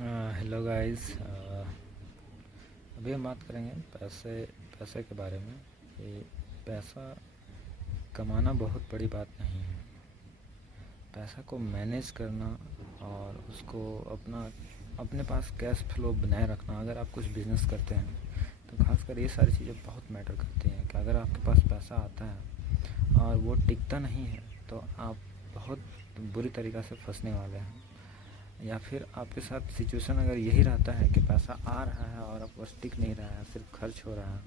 Hello guys. अभी हम बात करेंगे पैसे के बारे में कि पैसा कमाना बहुत बड़ी बात नहीं है। पैसा को मैनेज करना और उसको अपने पास कैश फ्लो बनाए रखना, अगर आप कुछ बिज़नेस करते हैं तो खासकर ये सारी चीज़ें बहुत मैटर करती हैं कि अगर आपके पास पैसा आता है और वो टिकता नहीं है तो आप बहुत बुरी तरीक़ा से फंसने वाले हैं। या फिर आपके साथ सिचुएशन अगर यही रहता है कि पैसा आ रहा है और आपको टिक नहीं रहा है, सिर्फ खर्च हो रहा है,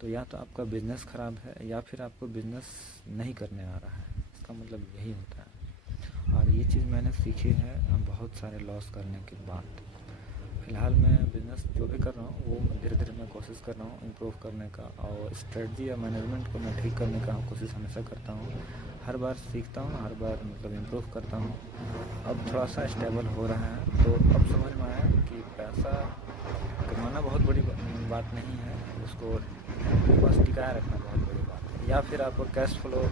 तो या तो आपका बिज़नेस ख़राब है या फिर आपको बिज़नेस नहीं करने आ रहा है। इसका मतलब यही होता है और ये चीज़ मैंने सीखी है बहुत सारे लॉस करने के बाद। फ़िलहाल मैं बिज़नेस जो भी कर रहा हूँ वो धीरे धीरे मैं कोशिश कर रहा हूँ इम्प्रूव करने का, और स्ट्रेटजी या मैनेजमेंट को मैं ठीक करने का कोशिश हमेशा करता हूँ। हर बार सीखता हूँ, हर बार मतलब इम्प्रूव करता हूँ। अब थोड़ा सा स्टेबल हो रहा है तो अब समझ में आया कि पैसा कमाना बहुत बड़ी बात नहीं है, उसको बस टिकाए रखना बहुत बड़ी बात है। या फिर आपका कैश फ्लो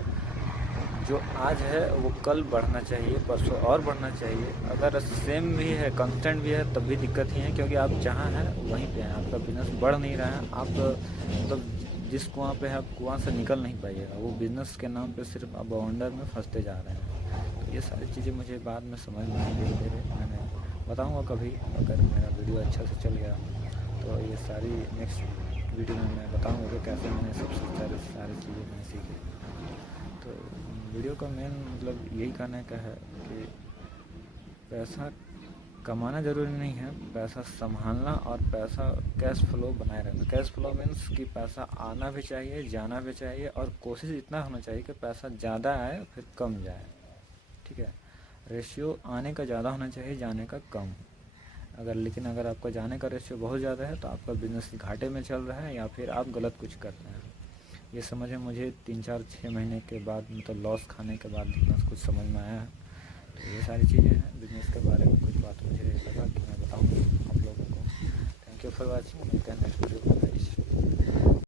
जो आज है वो कल बढ़ना चाहिए, परसों और बढ़ना चाहिए। अगर सेम भी है, कांस्टेंट भी है, तब भी दिक्कत ही है, क्योंकि आप जहाँ हैं वहीं पे हैं। आपका बिज़नेस बढ़ नहीं रहा है, आप मतलब जिस कुआं पे है आप कुआं से निकल नहीं पाइएगा। वो बिज़नेस के नाम पे सिर्फ आप बाउंडर में फंसते जा रहे हैं। तो ये सारी चीज़ें मुझे बाद में समझ में आई धीरे धीरे। मैंने बताऊँगा कभी अगर मेरा वीडियो अच्छा से चल गया तो ये सारी नेक्स्ट वीडियो में मैं बताऊँगा कि कैसे मैंने सबसे सारी चीज़ें मैंने सीखी। तो वीडियो का मेन मतलब यही कहने का है कि पैसा कमाना ज़रूरी नहीं है, पैसा संभालना और पैसा कैश फ्लो बनाए रखना। कैश फ्लो मीन्स कि पैसा आना भी चाहिए, जाना भी चाहिए, और कोशिश इतना होना चाहिए कि पैसा ज़्यादा आए फिर कम जाए। ठीक है, रेशियो आने का ज़्यादा होना चाहिए, जाने का कम। लेकिन अगर आपका जाने का रेशियो बहुत ज़्यादा है तो आपका बिज़नेस घाटे में चल रहा है या फिर आप गलत कुछ कर रहे हैं। ये समझ में मुझे 3-4-6 महीने के बाद, मतलब लॉस खाने के बाद इतना कुछ समझ में आया है। तो ये सारी चीज़ें हैं बिज़नेस के बारे में, कुछ बात मुझे लगा कि मैं बताऊँ आप लोगों को। Thank you for watching. मिलते हैं नेक्स्ट वीडियो में।